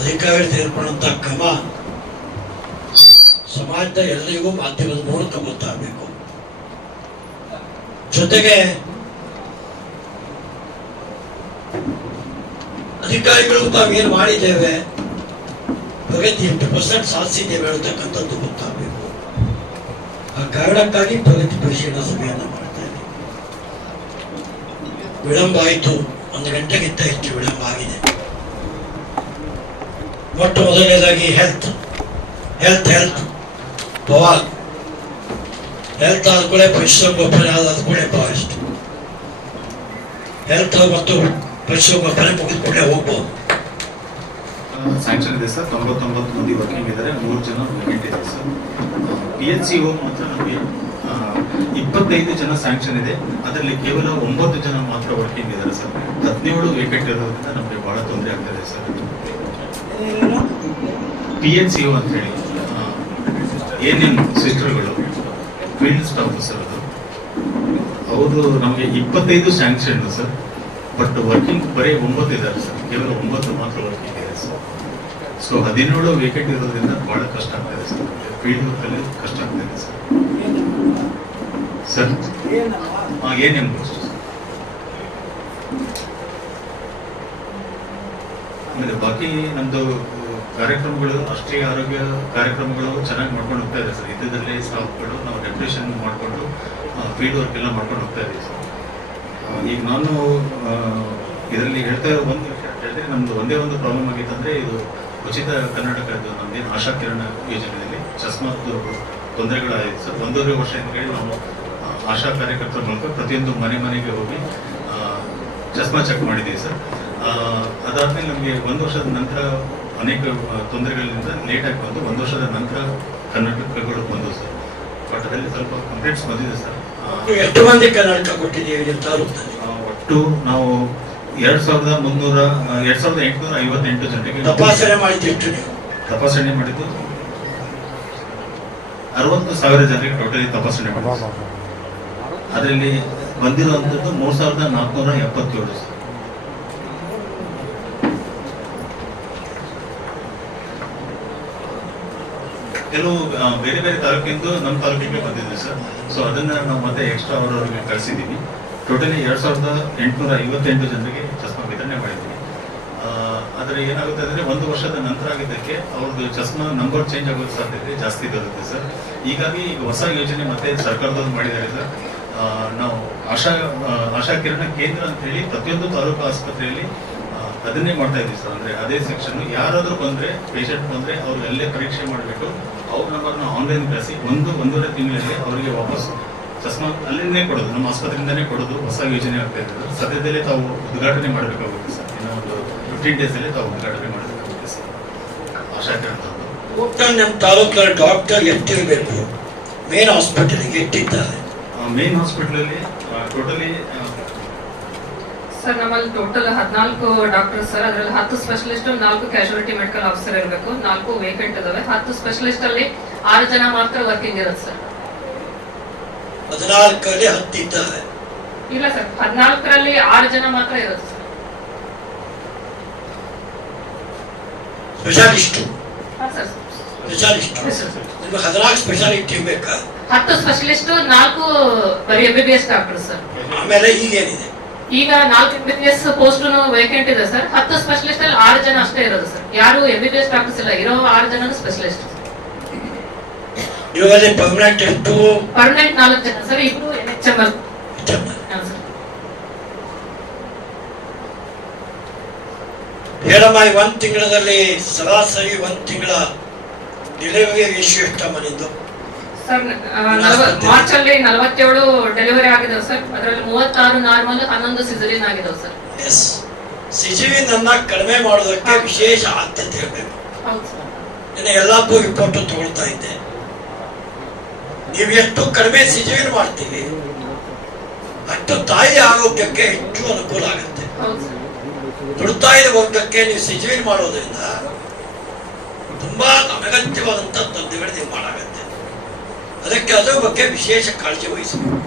ಅಧಿಕಾರಿ ತೆಗೆದುಕೊಂಡಂತ ಕ್ರಮ ಸಮಾಜದ ಎಲ್ಲರಿಗೂ ಮಾಧ್ಯಮದ ಮೂಲಕ ಗೊತ್ತಾಗಬೇಕು. ಜೊತೆಗೆ ಅಧಿಕಾರಿಗಳು ತಾವೇನು ಮಾಡಿದ್ದೇವೆ, ಪ್ರಗತಿ 8% ಸಾಧಿಸಿದ್ದೇವೆ ಹೇಳ್ತಕ್ಕಂಥದ್ದು ಗೊತ್ತಾಗಬೇಕು. ಆ ಕಾರಣಕ್ಕಾಗಿ ಪ್ರಗತಿ ಪರಿಶೀಲನಾ ಸಭೆಯನ್ನು ಮಾಡ್ತಾ ಇದ್ದೀವಿ. ವಿಳಂಬ ಆಯಿತು, 1 ಗಂಟೆಗಿಂತ ಹೆಚ್ಚು ವಿಳಂಬ ಆಗಿದೆ. ಮೊಟ್ಟ ಮೊದಲನೇದಾಗಿ ಹೆಲ್ತ್ ಬವಾಲ್ ಹೆಲ್ತ್ ಆದ್ಕೂಳೆ ಪಶುಸಂಗೋಪನೆ ಆದ್ಕೂಳೆ ಬಹಳಷ್ಟು ಹೆಲ್ತ್ ಮತ್ತು ಪಶುಸಂಗೋಪನೆ ಮುಗಿದ್ಕೊಂಡೇ ಹೋಗ್ಬೋದು. ಸ್ಯಾಂಕ್ಷನ್ ಇದೆ ಸರ್. 99 ಮಂದಿ ವರ್ಕಿಂಗ್ ಇದ್ದಾರೆ, 3 ಜನ ವೇಕೆಂಟ್ ಇದೆ ಸರ್. PHCO ಮಾತ್ರ ನಮಗೆ 25 ಜನ ಸ್ಯಾಂಕ್ಷನ್ ಇದೆ, ಅದರಲ್ಲಿ ಕೇವಲ 9 ಜನ ಮಾತ್ರ ವರ್ಕಿಂಗ್ ಇದ್ದಾರೆ ಸರ್. 17 ವೇಕೆಂಟ್ ಇರೋದ್ರಿಂದ ನಮಗೆ ಬಹಳ ತೊಂದರೆ ಆಗ್ತದೆ ಸರ್. PHCO ಅಂತ ಹೇಳಿ ANM ಸಿಸ್ಟರ್ಗಳು ಫೀಲ್ಡ್ ಸ್ಟಾಫ್ ಸರ್. ಅವರು ನಮಗೆ 25 ಸ್ಯಾಂಕ್ಷನ್ ಸರ್, ಬಟ್ ವರ್ಕಿಂಗ್ ಬರೀ 9 ಇದ್ದಾರೆ ಸರ್. ಕೇವಲ 9 ಮಾತ್ರ ವರ್ಕಿಂಗ್ ಇದೆ ಸರ್. ಸೊ 17 ವೇಕೆಂಟ್ ಇರೋದ್ರಿಂದ ಬಹಳ ಕಷ್ಟ ಆಗ್ತದೆ ಸರ್. ಫೀಲ್ಡ್ ವರ್ಕ್ ಅಲ್ಲಿ ಕಷ್ಟ ಆಗ್ತದೆ ಸರ್. Sir ANM post. ಆಮೇಲೆ ಬಾಕಿ ನಮ್ದು ಕಾರ್ಯಕ್ರಮಗಳು, ರಾಷ್ಟ್ರೀಯ ಆರೋಗ್ಯ ಕಾರ್ಯಕ್ರಮಗಳು ಚೆನ್ನಾಗಿ ಮಾಡ್ಕೊಂಡು ಹೋಗ್ತಾ ಇದೆ ಸರ್. ಇದ್ದರಲ್ಲಿ ಸ್ಟಾಫ್ಗಳು ನಾವು ಡೆಪ್ಯುಟೇಷನ್ ಮಾಡಿಕೊಂಡು ಫೀಲ್ಡ್ ವರ್ಕ್ ಎಲ್ಲ ಮಾಡ್ಕೊಂಡು ಹೋಗ್ತಾ ಇದ್ದೀವಿ ಸರ್. ಈಗ ನಾನು ಇದರಲ್ಲಿ ಹೇಳ್ತಾ ಇರೋ ಒಂದು ವಿಷಯ ಹೇಳಿದ್ರೆ, ನಮ್ದು ಒಂದೇ ಒಂದು ಪ್ರಾಬ್ಲಮ್ ಆಗಿತ್ತಂದ್ರೆ, ಇದು ಉಚಿತ ಕರ್ನಾಟಕದ್ದು ನಮ್ದೇನು ಆಶಾ ಕಿರಣ ಯೋಜನೆಯಲ್ಲಿ ಚಸ್ಮಾತ್ ತೊಂದರೆಗಳಾಯಿತು ಸರ್. 1.5 ವರ್ಷ ಅಂತ ಹೇಳಿ ನಾವು ಆಶಾ ಕಾರ್ಯಕರ್ತರ ಮೂಲಕ ಪ್ರತಿಯೊಂದು ಮನೆಗೆ ಹೋಗಿ ಚಸ್ಮಾ ಚೆಕ್ ಮಾಡಿದ್ದೀವಿ ಸರ್. ಅದಾದ್ಮೇಲೆ ನಮಗೆ 1 ವರ್ಷದ ನಂತರ ಅನೇಕ ತೊಂದರೆಗಳಿಂದ ಲೇಟ್ ಆಗಿ ಬಂದು 1 ವರ್ಷದ ನಂತರ ಕರ್ನಾಟಕಗಳು ಬಂದು ಸರ್. ಬಟ್ ಅದರಲ್ಲಿ ಸ್ವಲ್ಪ ಕಂಪ್ಲೇಂಟ್ಸ್ ಬಂದಿದೆ ಸರ್. ಎಷ್ಟು ಮಂದಿ ಕರ್ನಾಟಕ ಕೊಟ್ಟಿದ್ದೀವಿ? ಒಟ್ಟು ನಾವು 2858 ಜನರಿಗೆ ತಪಾಸಣೆ ಮಾಡಿದ್ದು. ತಪಾಸಣೆ ಮಾಡಿದ್ದು 60,000 ಜನರಿಗೆ ಟೋಟಲಿ ತಪಾಸಣೆ ಮಾಡಿದ್ದು. ಅದರಲ್ಲಿ ಬಂದಿರುವಂತದ್ದು 3,477 ಸರ್. ಕೆಲವು ಬೇರೆ ಬೇರೆ ತಾಲೂಕಿಂದ ನಮ್ಮ ತಾಲೂಕಿಗೆ ಬಂದಿದೆ ಸರ್. ಸೊ ಅದನ್ನ ನಾವು ಮತ್ತೆ ಎಕ್ಸ್ಟ್ರಾ ಅವರವರಿಗೆ ಕಳಿಸಿದ್ದೀವಿ. ಟೋಟಲಿ 2,858 ಜನರಿಗೆ ಚಸ್ಮಾ ವಿತರಣೆ ಮಾಡಿದ್ದೀವಿ. ಆದರೆ ಏನಾಗುತ್ತೆ ಅಂದರೆ, 1 ವರ್ಷದ ನಂತರ ಆಗಿದ್ದಕ್ಕೆ ಅವ್ರದ್ದು ಚಸ್ಮಾ ನಂಬರ್ ಚೇಂಜ್ ಆಗೋ ಸಾಧ್ಯತೆ ಜಾಸ್ತಿ ಬರುತ್ತೆ ಸರ್. ಹೀಗಾಗಿ ಈಗ ಹೊಸ ಯೋಜನೆ ಮತ್ತೆ ಸರ್ಕಾರದವ್ರು ಮಾಡಿದ್ದಾರೆ ಸರ್. ನಾವು ಆಶಾ ಕಿರಣ ಕೇಂದ್ರ ಅಂತ ಹೇಳಿ ಪ್ರತಿಯೊಂದು ತಾಲೂಕು ಆಸ್ಪತ್ರೆಯಲ್ಲಿ ಅದನ್ನೇ ಮಾಡ್ತಾ ಇದ್ದೀವಿ ಸರ್. ಅಂದ್ರೆ ಅದೇ ಸೆಕ್ಷನ್, ಯಾರಾದ್ರೂ ಬಂದ್ರೆ, ಪೇಷಂಟ್ ಬಂದ್ರೆ ಅವ್ರು ಎಲ್ಲೇ ಪರೀಕ್ಷೆ ಮಾಡಬೇಕು, ಅವ್ರ ನಂಬರ್ನ ಆನ್ಲೈನ್ ಕಳಿಸಿ 1-1.5 ತಿಂಗಳಲ್ಲಿ ಅವರಿಗೆ ವಾಪಸ್ ಚಸ್ಮಾ ಅಲ್ಲಿಂದೇ ಕೊಡೋದು, ನಮ್ಮ ಆಸ್ಪತ್ರೆಯಿಂದನೇ ಕೊಡೋದು ಹೊಸ ಯೋಜನೆ ಆಗ್ತಾ ಇದೆ. ಸದ್ಯದಲ್ಲೇ ತಾವು ಉದ್ಘಾಟನೆ ಮಾಡಬೇಕಾಗುತ್ತೆ ಸರ್. ಇನ್ನು ಒಂದು 15 ಡೇಸ್ ಅಲ್ಲಿ ತಾವು ಉದ್ಘಾಟನೆ ಮಾಡಬೇಕಾಗುತ್ತೆ ಸರ್. ಆಶಾ ಕಿರಣ ನಮ್ಮ ತಾಲೂಕಲ್ಲಿ ಡಾಕ್ಟರ್ ಎಷ್ಟಿರಬೇಕು? ಮೇನ್ ಹಾಸ್ಪಿಟಲ್ಗೆ ಎಷ್ಟಿದ್ದಾರೆ? ಮೇನ್ ಹಾಸ್ಪಿಟಲ್ ಅಲ್ಲಿ ಟೋಟಲಿ ಸರ್ ನಮ್ಮಲ್ಲಿ ಟೋಟಲ್ 14 ಡಾಕ್ಟರ್ ಸರ್. ಅದರಲ್ಲಿ 10 ಸ್ಪೆಷಲಿಸ್ಟ್, 4 ಕ್ಯಾಶುಯಾಲಿಟಿ ಮೆಡಿಕಲ್ ಆಫೀಸರ್ ಇರಬೇಕು. 4 ವೇಕೆಂಟ್ ಇದಾವೆ. 10 ಸ್ಪೆಷಲಿಸ್ಟ್ ಅಲ್ಲಿ 6 ಜನ ಮಾತ್ರ ವರ್ಕಿಂಗ್ ಇರುತ್ತೆ ಸರ್. 14ರಲ್ಲಿ 10 ಇದ್ದಾರೆ? ಇಲ್ಲ ಸರ್, 14ರಲ್ಲಿ 6 ಜನ ಮಾತ್ರ ಇರುತ್ತೆ ಸರ್. ಸ್ಪೆಷಲಿಸ್ಟ್? ಸರ್ ಸ್ಪೆಷಲಿಸ್ಟ್ ನಿಮ್ಗೆ 14 ಸ್ಪೆಷಾಲಿಟಿ ಬೇಕಾ? 10 ಸ್ಪೆಷಲಿಸ್ಟ್, 4 ಬರೀ MBBS ಡಾಕ್ಟರ್ ಸರ್. ಆಮೇಲೆ ಈಗೇನಿದೆ? ಈಗ 4 MBBS ಪೋಸ್ಟ್ ವೇಕೆಂಟ್ ಇದೆ ಸರ್. 10 ಸ್ಪೆಷಲಿಸ್ಟ್ ಅಲ್ಲಿ 6 ಜನ ಅಷ್ಟೇ ಇರೋದು ಸರ್. ಯಾರು MBBS ಡಾಕ್ಟರ್ಸ್ ಇಲ್ಲ, ಇರೋ 6 ಜನ ಸ್ಪೆಷಲಿಸ್ಟ್. ಇವಾಗ ಪರ್ಮನೆಂಟ್ ಎಷ್ಟು? ಪರ್ಮನೆಂಟ್ 4 ಜನ ಸರ್. ಇಬ್ರು NHML. ಹೇಳಮ್ಮ, 1 ತಿಂಗಳಲ್ಲಿ ಸರಾಸರಿ 1 ತಿಂಗಳ ಡೆಲಿವರಿ ರೇಷಿಯೋ ಎಷ್ಟಮ್ಮ ನಿಂದು? ಸರ್ ಮಾರ್ಚ್ ಅಲ್ಲಿ 47 ಡೆಲಿವರಿ ಆಗಿದಾವೆ ಸರ್. ಅದರಲ್ಲಿ 36 ನಾರ್ಮಲ್, 11 ಸಿಸರಿನ್ ಆಗಿದಾವೆ ಸರ್. ಎಸ್, ಸಿಜರಿನ್ ಅನ್ನ ಕಡಿಮೆ ಮಾಡೋದಕ್ಕೆ ವಿಶೇಷ ಆದ್ಯತೆ ಇರಬೇಕು. ನಿನ್ನೆ ಎಲ್ಲಕ್ಕೂ ರಿಪೋರ್ಟ್ ತಗೊಳ್ತಾ ಇದ್ದೆ. ನೀವು ಎಷ್ಟು ಕಡಿಮೆ ಸಿಜರಿನ್ ಮಾಡ್ತೀವಿ ಅಷ್ಟು ತಾಯಿ ಆರೋಗ್ಯಕ್ಕೆ ಹೆಚ್ಚು ಅನುಕೂಲ ಆಗುತ್ತೆ. ದುಡ್ತಾಯಿದ ವರ್ಗಕ್ಕೆ ನೀವು ಸಿಜರಿನ್ ಮಾಡೋದ್ರಿಂದ ತುಂಬಾ ಅನಗತ್ಯವಾದಂತ ತೊಂದರೆಗಳು ನಿರ್ಮಾಣ ಆಗುತ್ತೆ. ಅದಕ್ಕೆ ಅದರ ಬಗ್ಗೆ ವಿಶೇಷ ಕಾಳಜಿ ವಹಿಸಬೇಕು.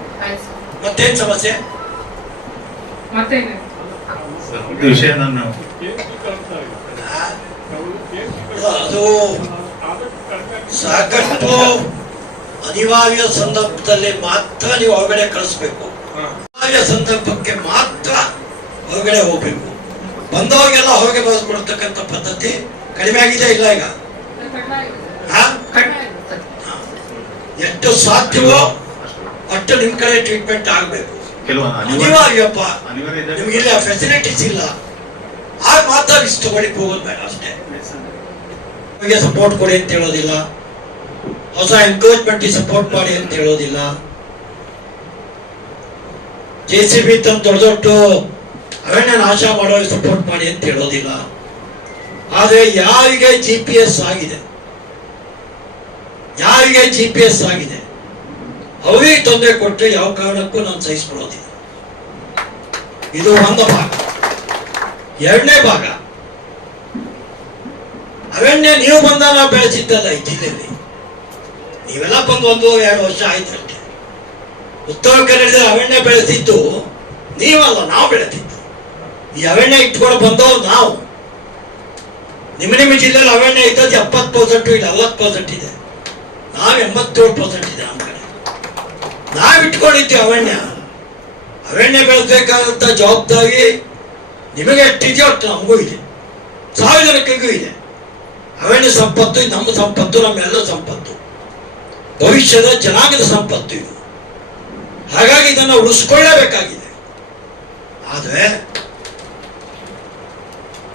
ಮತ್ತೇನ್ ಸಮಸ್ಯೆ? ವಿಷಯ ನಾನು ಅದು ಸಾಕಷ್ಟು ಅನಿವಾರ್ಯ ಸಂದರ್ಭದಲ್ಲಿ ಮಾತ್ರ ನೀವು ಹೊರಗಡೆ ಕಳಿಸ್ಬೇಕು. ಅನಿವಾರ್ಯ ಸಂದರ್ಭಕ್ಕೆ ಮಾತ್ರ ಹೊರಗಡೆ ಹೋಗ್ಬೇಕು. ಬಂದವರಿಗೆಲ್ಲ ಹೊರಗೆ ಬರೆಸ್ಕೊಡ್ತಕ್ಕಂಥ ಪದ್ಧತಿ ಕಡಿಮೆ ಆಗಿದೆ ಇಲ್ಲ ಈಗ? ಎಷ್ಟು ಸಾಧ್ಯವೋ ಅಷ್ಟು ನಿಮ್ ಕಡೆ ಟ್ರೀಟ್ಮೆಂಟ್ ಆಗಬೇಕು. ಅನಿವಾರ್ಯಪ್ಪ, ನಿಮ್ಗೆ ಇಲ್ಲಿ ಫೆಸಿಲಿಟೀಸ್ ಇಲ್ಲ, ಆಗ ಮಾತ್ರ ರಿಸ್ಕ್ ತಗೊಳ್ಳಿಕ್ ಹೋಗೋದು ಬೇಡ ಅಷ್ಟೇ. ಸಪೋರ್ಟ್ ಕೊಡಿ ಅಂತ ಹೇಳೋದಿಲ್ಲ, ಹೊಸ ಎನ್ಕರೇಜ್ಮೆಂಟ್ ಸಪೋರ್ಟ್ ಮಾಡಿ ಅಂತ ಹೇಳೋದಿಲ್ಲ. JCB ತಂದು ದೊಡ್ಡ ಅರಣ್ಯ ನಾಶ ಮಾಡೋ ಸಪೋರ್ಟ್ ಮಾಡಿ ಅಂತ ಹೇಳೋದಿಲ್ಲ. ಆದ್ರೆ ಯಾರಿಗೆ GPS ಆಗಿದೆ, ಯಾರಿಗೆ GPS ಆಗಿದೆ ಅವರಿಗೆ ತೊಂದರೆ ಕೊಟ್ಟರೆ ಯಾವ ಕಾರಣಕ್ಕೂ ನಾನು ಸಹಿಸ್ಕೊಳ್ಳೋದಿಲ್ಲ. ಇದು ಒಂದು ಭಾಗ. ಎರಡನೇ ಭಾಗ, ಅರಣ್ಯ ನೀವು ಬಂದ ನಾವು ಬೆಳೆಸಿದ್ದಲ್ಲ ಈ ಜಿಲ್ಲೆಯಲ್ಲಿ. ನೀವೆಲ್ಲ ಬಂದು 1-2 ವರ್ಷ ಆಯ್ತು ಅಷ್ಟೇ. ಉತ್ತರ ಕನ್ನಡದ ಅರಣ್ಯ ಬೆಳೆಸಿದ್ದು ನೀವಲ್ಲ, ನಾವು ಬೆಳೆಸಿದ್ದು. ಈ ಅರಣ್ಯ ಇಟ್ಕೊಂಡು ಬಂದವರು ನಾವು. ನಿಮ್ಮ ಜಿಲ್ಲೆಯಲ್ಲಿ ಅರಣ್ಯ ಇದ್ದದ್ದು 70% ಇಲ್ಲ 40% ಇದೆ. ನಾವು 87% ಇದೆ ನಮ್ಮ ಕಡೆ. ನಾವು ಇಟ್ಕೊಂಡಿದ್ದೀವಿ ಅರಣ್ಯ. ಅರಣ್ಯ ಬೆಳೆಸಬೇಕಾದಂತ ಜವಾಬ್ದಾರಿ ನಿಮಗೆ ಎಷ್ಟಿದೆಯೋ ಅಷ್ಟು ನಮಗೂ ಇದೆ, ಸಾರ್ವಜನಿಕರಿಗೂ ಇದೆ. ಅರಣ್ಯ ಸಂಪತ್ತು ನಮ್ಮ ಸಂಪತ್ತು, ನಮ್ಮೆಲ್ಲ ಸಂಪತ್ತು, ಭವಿಷ್ಯದ ಜನಾಂಗದ ಸಂಪತ್ತು ಇದು. ಹಾಗಾಗಿ ಇದನ್ನು ಉಳಿಸ್ಕೊಳ್ಳೇಬೇಕಾಗಿದೆ. ಆದರೆ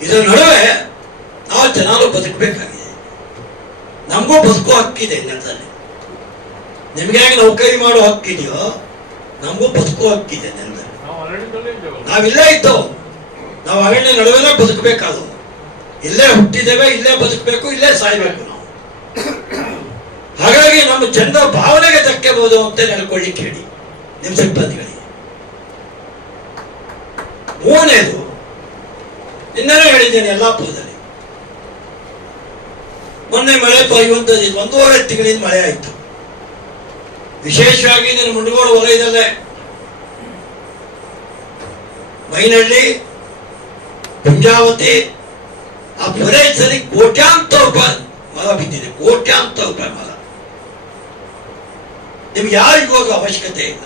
ಇದರ ನಡುವೆ ನಾವು ಜನರು ಬದುಕಬೇಕಾಗಿದೆ. ನಮಗೂ ಬದುಕುವ ಹಕ್ಕಿದೆ ನೆಲದಲ್ಲಿ. ನಿಮ್ಗೆ ಹೇಗೆ ನೌಕರಿ ಮಾಡೋ ಹಕ್ಕಿದೆಯೋ ನಮಗೂ ಬದುಕುವ ಹಕ್ಕಿದೆ ನೆಲದಲ್ಲಿ. ನಾವಿಲ್ಲೇ ಇದ್ದವು, ನಾವು ಅರಣ್ಯ ನಡುವೆ ಬದುಕಬೇಕಾದವು. ಇಲ್ಲೇ ಹುಟ್ಟಿದ್ದೇವೆ, ಇಲ್ಲೇ ಬದುಕಬೇಕು, ಇಲ್ಲೇ ಸಾಯ್ಬೇಕು ನಾವು. ಹಾಗಾಗಿ ನಮ್ಮ ಜನರ ಭಾವನೆಗೆ ಧಕ್ಕೆಬಹುದು ಅಂತ ನಡ್ಕೊಳ್ಳಿಕ್ಕೆ ಹೇಳಿ ನಿಮ್ಮ ಸಿಬ್ಬಂದಿಗಳಿಗೆ. ಮೂರನೇದು, ನಿನ್ನೆ ಹೇಳಿದ್ದೇನೆ ಯಲ್ಲಾಪುರದಲ್ಲಿ ಮೊನ್ನೆ ಮಳೆ 1.5 ತಿಂಗಳಿಂದ ಮಳೆ ಆಯಿತು. ವಿಶೇಷವಾಗಿ ನನ್ನ ಮುಂಡಗೋಡು ವಲಯದಲ್ಲೇ ಮೈನಹಳ್ಳಿ, ಪುಂಜಾವತಿ ಆ ಪ್ರದೇಶದಲ್ಲಿ ಕೋಟ್ಯಾಂತರ ರೂಪಾಯಿ ಮರ ಬಿದ್ದಿದೆ. ಕೋಟ್ಯಾಂತರ ರೂಪಾಯಿ ಮರ. ನಿಮ್ಗೆ ಯಾರಿಗೂ ಹೋಗೋ ಅವಶ್ಯಕತೆ ಇಲ್ಲ.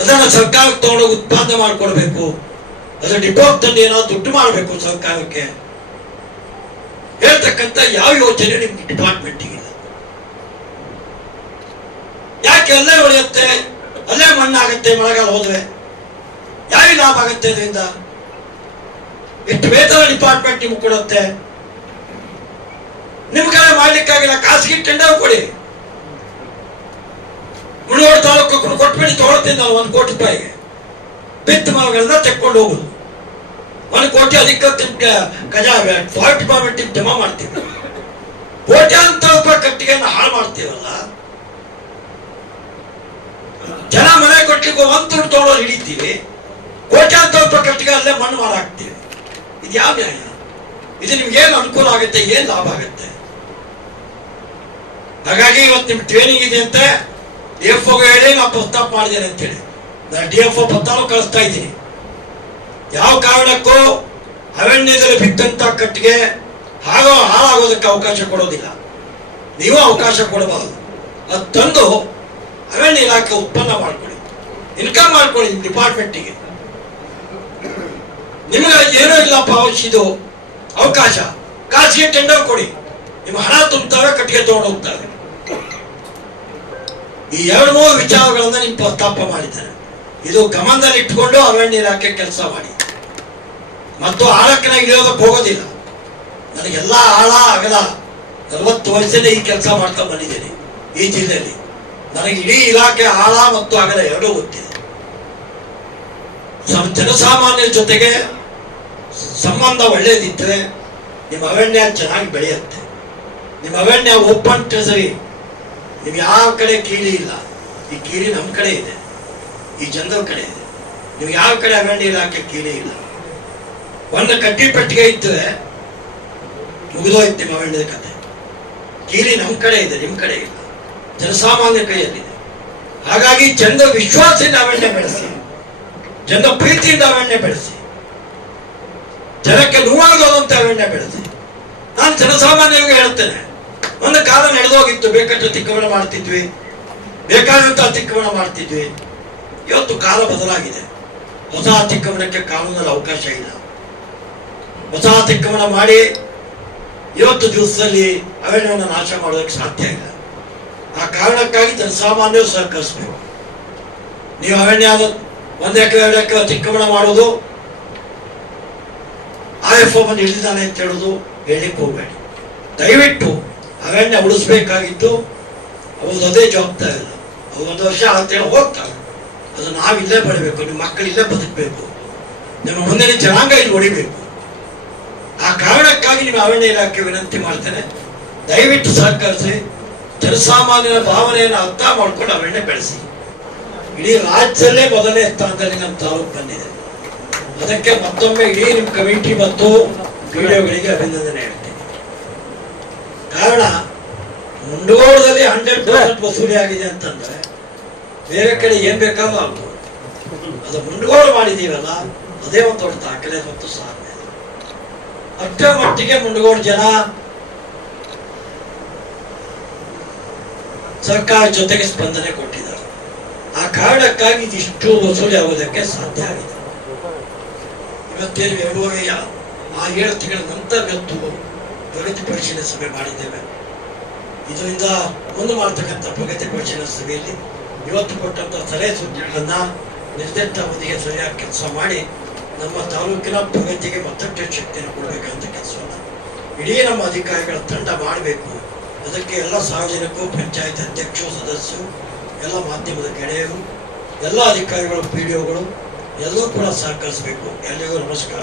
ಅದನ್ನು ಸರ್ಕಾರಕ್ಕೆ ತಗೊಂಡೋಗಿ ಉತ್ಪಾದನೆ ಮಾಡಿಕೊಡ್ಬೇಕು. ಅದರ ಡಿಪೋಟ್ ತಂದು ಏನೋ ದುಡ್ಡು ಮಾಡಬೇಕು ಸರ್ಕಾರಕ್ಕೆ ಹೇಳ್ತಕ್ಕಂಥ ಯಾವ ಯೋಚನೆ ನಿಮ್ಗೆ ಡಿಪಾರ್ಟ್ಮೆಂಟಿಗೆ ಇಲ್ಲ. ಯಾಕೆ ಅಲ್ಲೇ ಹೊಳೆಯುತ್ತೆ, ಅಲ್ಲೇ ಮಣ್ಣಾಗತ್ತೆ, ಮಳೆಗಾಲ ಹೋದ್ರೆ ಯಾರಿಗೆ ಲಾಭ ಆಗತ್ತೆ ಇದರಿಂದ? ಎಷ್ಟು ವೇತನ ಡಿಪಾರ್ಟ್ಮೆಂಟ್ ನಿಮ್ಗೆ ಕೊಡುತ್ತೆ? ನಿಮ್ ಕಡೆ ಮಾಡ್ಲಿಕ್ಕಾಗಿಲ್ಲ, ಖಾಸಗಿ ಟೆಂಡರ್ ಕೊಡಿ. ಮುಳಗೋಡು ತಾಲೂಕು ಕೊಟ್ಬಿಡಿ, ತಗೊಳ್ತೀನಿ ನಾನು 1 ಕೋಟಿ ರೂಪಾಯಿಗೆ. ಬಿತ್ತು ಮರಗಳನ್ನ ತೆಕ್ಕೊಂಡು ಹೋಗುದು. 1 ಕೋಟಿ ಅದಕ್ಕೆ ಫಾರೆಸ್ಟ್ ಡಿಪಾರ್ಟ್ಮೆಂಟ್ ಜಮಾ ಮಾಡ್ತೀವಿ. ಕೋಟ್ಯಾಂತರ ರೂಪಾಯಿ ಕಟ್ಟಿಗೆಯನ್ನು ಹಾಳು ಮಾಡ್ತೀವಲ್ಲ. ಜನ ಮನೆ ಕೊಟ್ಟಿಗೆ 1 ದುಡ್ಡು ತಗೊಳ್ಳೋರು ಹಿಡಿತೀವಿ, ಕೋಟ್ಯಾಂತರ ರೂಪಾಯಿ ಕಟ್ಟಿಗೆ ಅಲ್ಲೇ ಮಣ್ಣು ಮಾಡಾಕ್ತೀವಿ. ಇದು ಯಾವ ನ್ಯಾಯ? ಇದು ನಿಮ್ಗೆ ಏನು ಅನುಕೂಲ ಆಗುತ್ತೆ, ಏನ್ ಲಾಭ ಆಗುತ್ತೆ? ಹಾಗಾಗಿ ಇವತ್ತು ನಿಮ್ ಟ್ರೈನಿಂಗ್ ಇದೆ ಅಂತ DFO ಹೇಳಿ ನಾವು ಪ್ರಸ್ತಾಪ ಮಾಡಿದ್ದೇನೆ ಅಂತೇಳಿ ನಾನು DFO ಪತ್ತಾನು ಕಳಿಸ್ತಾ ಇದ್ದೀನಿ. ಯಾವ ಕಾರಣಕ್ಕೂ ಅರಣ್ಯದಲ್ಲಿ ಬಿದ್ದಂತ ಕಟ್ಟಿಗೆ ಹಾಳಾಗೋದಕ್ಕೆ ಅವಕಾಶ ಕೊಡೋದಿಲ್ಲ. ನೀವು ಅವಕಾಶ ಕೊಡಬಾರದು. ಅದು ತಂದು ಅರಣ್ಯ ಇಲಾಖೆ ಉತ್ಪನ್ನ ಮಾಡ್ಕೊಳ್ಳಿ, ಇನ್ಕಮ್ ಮಾಡ್ಕೊಳ್ಳಿ ನಿಮ್ಮ ಡಿಪಾರ್ಟ್ಮೆಂಟಿಗೆ. ನಿಮಗೆ ಏನೂ ಇಲ್ಲಪ್ಪ ಇದು ಅವಕಾಶ, ಖಾಸಗಿ ಟೆಂಡರ್ ಕೊಡಿ. ನಿಮ್ಮ ಹಣ ತುಂಬುತ್ತವೆ, ಕಟ್ಟಿಗೆ ತಗೊಂಡು ಹೋಗ್ತಾರೆ. ಈ 2-3 ವಿಚಾರಗಳನ್ನ ನಿಮ್ ಪ್ರಸ್ತಾಪ ಮಾಡಿದ್ದಾರೆ. ಇದು ಗಮನದಲ್ಲಿ ಇಟ್ಕೊಂಡು ಅರಣ್ಯ ಇಲಾಖೆ ಕೆಲಸ ಮಾಡಿ. ಮತ್ತು ಆಳಕ್ಕೆ ಇಳಿಯೋದಕ್ಕೆ ಹೋಗೋದಿಲ್ಲ. ನನಗೆಲ್ಲ ಆಳ ಅಗಲ 40 ವರ್ಷದ ಈ ಕೆಲಸ ಮಾಡ್ತಾ ಬಂದಿದ್ದೇನೆ ಈ ಜಿಲ್ಲೆಯಲ್ಲಿ. ನನಗೆ ಇಡೀ ಇಲಾಖೆ ಆಳ ಮತ್ತು ಅಗಲ ಎರಡೂ ಗೊತ್ತಿದೆ. ಜನಸಾಮಾನ್ಯರ ಜೊತೆಗೆ ಸಂಬಂಧ ಒಳ್ಳೇದಿದ್ರೆ ನಿಮ್ಮ ಅರಣ್ಯ ಚೆನ್ನಾಗಿ ಬೆಳೆಯುತ್ತೆ. ನಿಮ್ಮ ಅರಣ್ಯ ಓಪನ್ ಟ್ರೆಸರಿ. ನಿಮ್ಗೆ ಯಾವ ಕಡೆ ಕೀಲಿ ಇಲ್ಲ. ಈ ಕೀಲಿ ನಮ್ಮ ಕಡೆ ಇದೆ, ಈ ಜನರ ಕಡೆ ಇದೆ. ನಿಮ್ಗೆ ಯಾವ ಕಡೆ ಅರಣ್ಯ ಇಲಾಖೆ ಕೀಲಿ ಇಲ್ಲ. ಒಂದು ಕಡ್ಡಿ ಪೆಟ್ಟಿಗೆ ಇದ್ರೆ ಮುಗಿದೋಯ್ತು ನಿಮ್ಮ ಅರಣ್ಯದ ಕತೆ. ಕೀಲಿ ನಮ್ಮ ಕಡೆ ಇದೆ, ನಿಮ್ಮ ಕಡೆ ಇಲ್ಲ, ಜನಸಾಮಾನ್ಯ ಕೈಯಲ್ಲಿದೆ. ಹಾಗಾಗಿ ಜನರ ವಿಶ್ವಾಸದಿಂದ ಅರಣ್ಯ ಬೆಳೆಸಿ, ಜನರ ಪ್ರೀತಿಯಿಂದ ಅರಣ್ಯ ಬೆಳೆಸಿ, ಜನಕ್ಕೆ ನೋವಾಗದಂತೆ ಅರಣ್ಯ ಬೆಳೆಸಿ. ಜನಸಾಮಾನ್ಯರಿಗೆ ಹೇಳ್ತೇನೆ, ಒಂದು ಕಾಲ ನಡೆದೋಗಿತ್ತು, ಬೇಕಾದ ಅತಿಕ್ರಮಣ ಮಾಡ್ತಿದ್ವಿ, ಬೇಕಾದಂತ ಅತಿಕ್ರಮಣ ಮಾಡ್ತಿದ್ವಿ. ಇವತ್ತು ಕಾಲ ಬದಲಾಗಿದೆ. ಹೊಸ ಅತಿಕ್ರಮಣಕ್ಕೆ ಕಾನೂನಲ್ಲಿ ಅವಕಾಶ ಇಲ್ಲ. ಹೊಸ ಅತಿಕ್ರಮಣ ಮಾಡಿ ಇವತ್ತು ದಿವಸದಲ್ಲಿ ಅರಣ್ಯವನ್ನು ನಾಶ ಮಾಡೋದಕ್ಕೆ ಸಾಧ್ಯ ಇಲ್ಲ. ಆ ಕಾರಣಕ್ಕಾಗಿ ಜನಸಾಮಾನ್ಯರು ಸಹಕರಿಸಬೇಕು. ನೀವು ಅರಣ್ಯ 1 ಎಕರೆ 2 ಎಕರೆ ಅತಿಕ್ರಮಣ ಮಾಡೋದು, IFO ಬಂದು ಹಿಡಿದಿದ್ದಾನೆ ಅಂತ ಹೇಳೋದು ಹೇಳಲಿಕ್ಕೆ ಹೋಗಬೇಡಿ. ದಯವಿಟ್ಟು ಅರಣ್ಯ ಉಳಿಸ್ಬೇಕಾಗಿದ್ದು ಅವ್ರದ್ದು ಅದೇ ಜವಾಬ್ದಾರಿ ಇಲ್ಲ. ಅವ್ರು 1 ವರ್ಷ ಅಂತೇಳಿ ಹೋಗ್ತಾರೆ, ಅದು ನಾವಿಲ್ಲೇ ಬೆಳಿಬೇಕು, ನಿಮ್ಮ ಮಕ್ಕಳು ಇಲ್ಲೇ ಬದುಕಬೇಕು, ನಿಮ್ಮ ಮುಂದಿನ ಜನಾಂಗ ಇಲ್ಲಿ ಹೊಡಿಬೇಕು. ಆ ಕಾರಣಕ್ಕಾಗಿ ನಿಮ್ಮ ಅರಣ್ಯ ಇಲಾಖೆ ವಿನಂತಿ ಮಾಡ್ತೇನೆ, ದಯವಿಟ್ಟು ಸಹಕರಿಸಿ. ಜನಸಾಮಾನ್ಯರ ಭಾವನೆಯನ್ನು ಅರ್ಥ ಮಾಡ್ಕೊಂಡು ಅರಣ್ಯ ಬೆಳೆಸಿ. ಇಡೀ ರಾಜ್ಯದಲ್ಲೇ ಮೊದಲನೇ ಸ್ಥಾನದಲ್ಲಿ ನಮ್ಮ ತಾಲೂಕು ಬಂದಿದೆ. ಅದಕ್ಕೆ ಮತ್ತೊಮ್ಮೆ ಇಡೀ ನಿಮ್ಮ ಕಮಿಟಿ ಮತ್ತು ವಿಡಿಯೋಗಳಿಗೆ ಅಭಿನಂದನೆ ಹೇಳ್ತೀನಿ. ಕಾರಣ ಮುಂಡಗೋಳದಲ್ಲಿ 100% ವಸೂಲಿ ಆಗಿದೆ ಅಂತಂದ್ರೆ ಬೇರೆ ಕಡೆ ಏನ್ ಬೇಕಾದ್ರೂ ಆಗ್ಬೋದು. ಅದು ಮುಂಡಗೋಳು ಮಾಡಿದೀವಲ್ಲ, ಅದೇ ಒಂದು ದೊಡ್ಡ ದಾಖಲೆ ಮತ್ತು ಸಾಧನೆ. ಅಷ್ಟೇ ಮಟ್ಟಿಗೆ ಮುಂಡಗೋಡು ಜನ ಸರ್ಕಾರ ಜೊತೆಗೆ ಸ್ಪಂದನೆ ಕೊಟ್ಟಿದ್ದಾರೆ. ಆ ಕಾರಣಕ್ಕಾಗಿ ಇದಿಷ್ಟು ವಸೂಲಿ ಆಗೋದಕ್ಕೆ ಸಾಧ್ಯ ಆಗಿದೆ. ಇವತ್ತೇನು 7 ತಿಂಗಳ ನಂತರ ಇವತ್ತು ಪ್ರಗತಿ ಪರಿಶೀಲನೆ ಸಭೆ ಮಾಡಿದ್ದೇವೆ. ಇದರಿಂದ ಒಂದು ಮಾಡತಕ್ಕಂಥ ಪ್ರಗತಿ ಪರಿಶೀಲನಾ ಸಭೆಯಲ್ಲಿ ಇವತ್ತು ಕೊಟ್ಟಂತ ಸಲಹೆ ಸೂಚನೆಗಳನ್ನ ನಿರ್ದಿಷ್ಟ ಅವಧಿಗೆ ಸರಿಯಾಗಿ ಕೆಲಸ ಮಾಡಿ ನಮ್ಮ ತಾಲೂಕಿನ ಪ್ರಗತಿಗೆ ಮತ್ತಷ್ಟು ಶಕ್ತಿಯನ್ನು ಕೊಡಬೇಕಂತ ಕೆಲಸವನ್ನು ಇಡೀ ನಮ್ಮ ಅಧಿಕಾರಿಗಳ ತಂಡ ಮಾಡಬೇಕು. ಅದಕ್ಕೆ ಎಲ್ಲ ಸಾರ್ವಜನಿಕರು, ಪಂಚಾಯತ್ ಅಧ್ಯಕ್ಷರು, ಸದಸ್ಯರು, ಎಲ್ಲ ಮಾಧ್ಯಮದ ಗೆಳೆಯರು, ಎಲ್ಲ ಅಧಿಕಾರಿಗಳು, PDOಗಳು ಎಲ್ಲರೂ ಕೂಡ ಸಹಕರಿಸಬೇಕು. ಎಲ್ಲರಿಗೂ ನಮಸ್ಕಾರ.